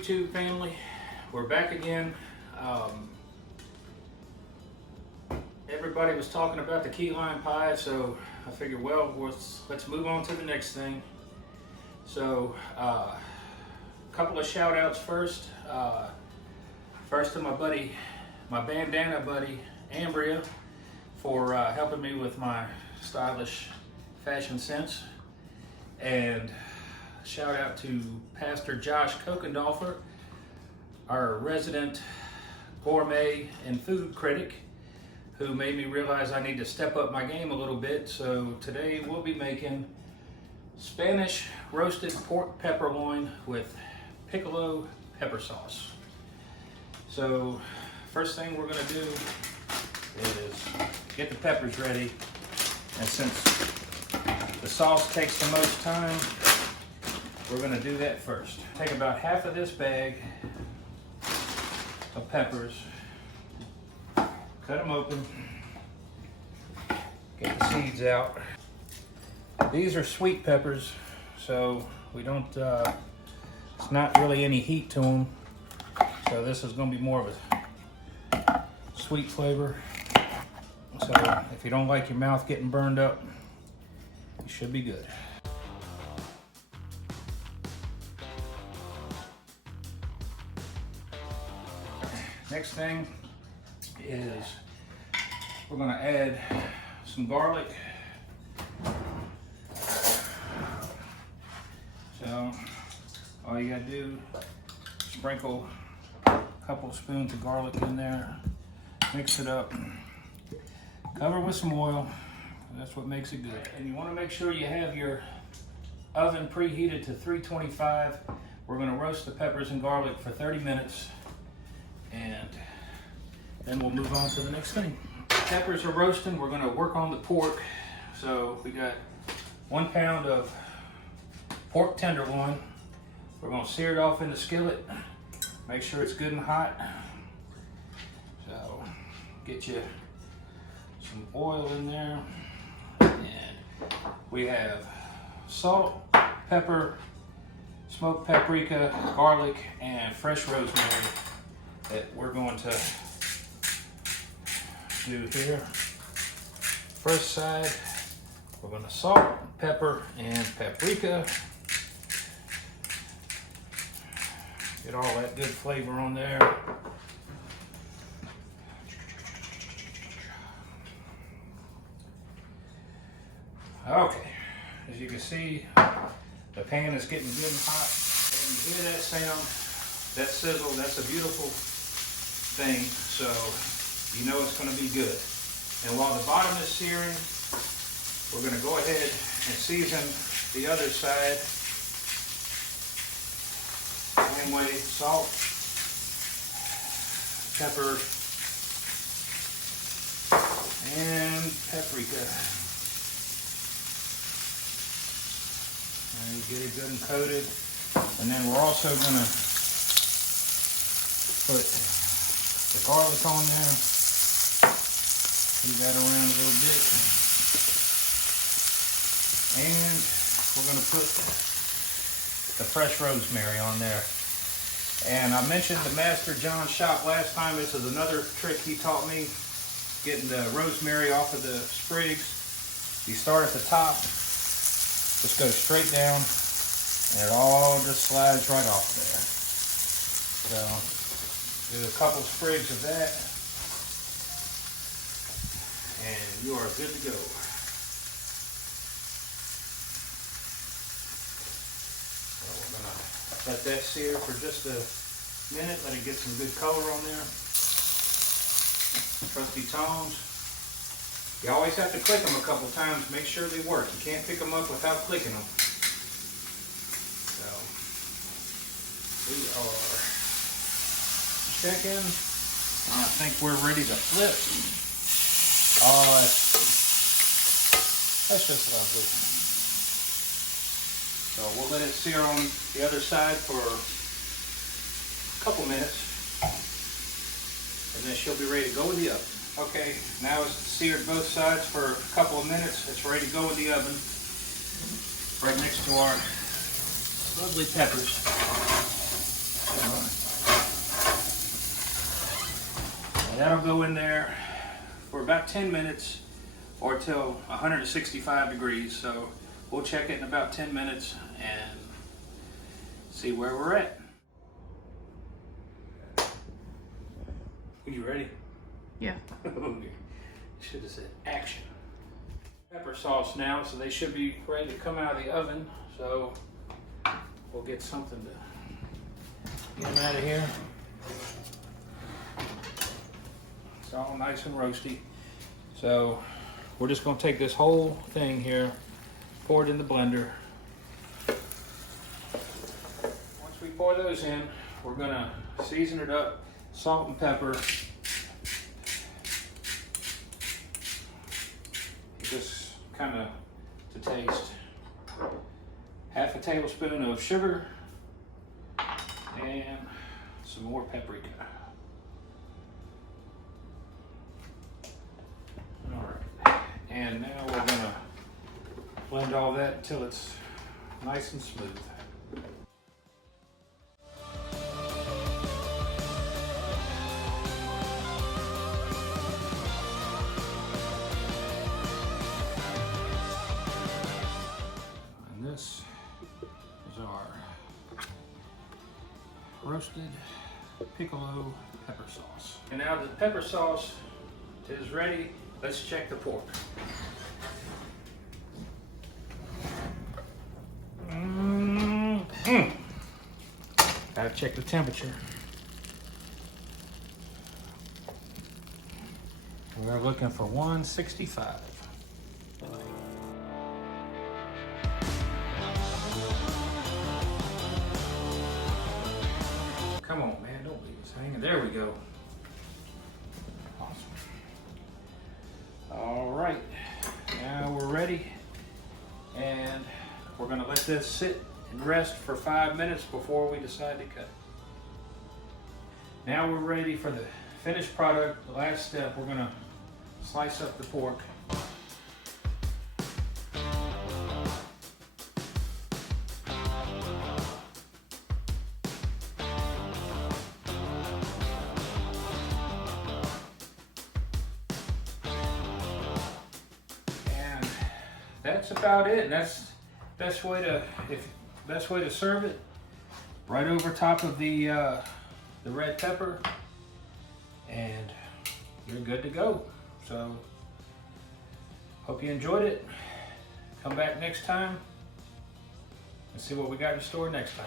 YouTube family, we're back again. Everybody was talking about the key lime pie, so I figured, well, let's move on to the next thing. So, a couple of shout outs first. First to my buddy, my bandana buddy, Ambria, for helping me with my stylish fashion sense. And shout out to Pastor Josh Kokendolfer, our resident gourmet and food critic, who made me realize I need to step up my game a little bit. So today we'll be making Spanish roasted pork pepper loin with piccolo pepper sauce. So first thing we're gonna do is get the peppers ready. And since the sauce takes the most time, we're gonna do that first. Take about half of this bag of peppers, cut them open, get the seeds out. These are sweet peppers, so we don't, it's not really any heat to them. So this is gonna be more of a sweet flavor. So if you don't like your mouth getting burned up, you should be good. Next thing is we're gonna add some garlic. So all you gotta do, sprinkle a couple spoons of garlic in there, mix it up, cover with some oil. That's what makes it good. And you wanna make sure you have your oven preheated to 325. We're gonna roast the peppers and garlic for 30 minutes. And then we'll move on to the next thing. Peppers are roasting, we're gonna work on the pork. So we got 1 pound of pork tenderloin. We're gonna sear it off in the skillet. Make sure it's good and hot. So get you some oil in there. And we have salt, pepper, smoked paprika, garlic, and fresh rosemary that we're going to do here. First side, we're going to salt, pepper, and paprika. Get all that good flavor on there. Okay, as you can see, the pan is getting good and hot. And you hear that sound, that sizzle, that's a beautiful thing, so you know it's going to be good. And while the bottom is searing, we're going to go ahead and season the other side. Same way, salt, pepper, and paprika. And get it good and coated. And then we're also going to put the garlic on there. Move that around a little bit. And we're going to put the fresh rosemary on there. And I mentioned the Master John shop last time. This is another trick he taught me, getting the rosemary off of the sprigs. You start at the top, just go straight down, and it all just slides right off there. So do a couple sprigs of that, and you are good to go. So we're gonna let that sear for just a minute, let it get some good color on there. Trusty tongs. You always have to click them a couple times, make sure they work. You can't pick them up without clicking them. So we are checking. I think we're ready to flip. Oh, that's just lovely. So we'll let it sear on the other side for a couple minutes, and then she'll be ready to go in the oven. Okay, now it's seared both sides for a couple of minutes. It's ready to go in the oven, right next to our lovely peppers. And that'll go in there for about 10 minutes or till 165 degrees. So we'll check it in about 10 minutes and see where we're at. Are you ready? Yeah. Should have said action. Pepper sauce now, so they should be ready to come out of the oven. So we'll get something to get them out of here. It's all nice and roasty. So we're just gonna take this whole thing here, pour it in the blender. Once we pour those in, we're gonna season it up, salt and pepper. Just kind of to taste. Half a tablespoon of sugar and some more paprika. All right, and now we're gonna blend all that until it's nice and smooth. This is our roasted piccolo pepper sauce. And now the pepper sauce is ready, let's check the pork. Gotta check the temperature. We're looking for 165. Come on, man, don't leave us hanging. There we go. Awesome. All right, now we're ready. And we're gonna let this sit and rest for 5 minutes before we decide to cut. Now we're ready for the finished product. The last step, we're gonna slice up the pork. That's about it. And that's best way to serve it. Right over top of the red pepper, and you're good to go. So hope you enjoyed it. Come back next time and see what we got in store next time.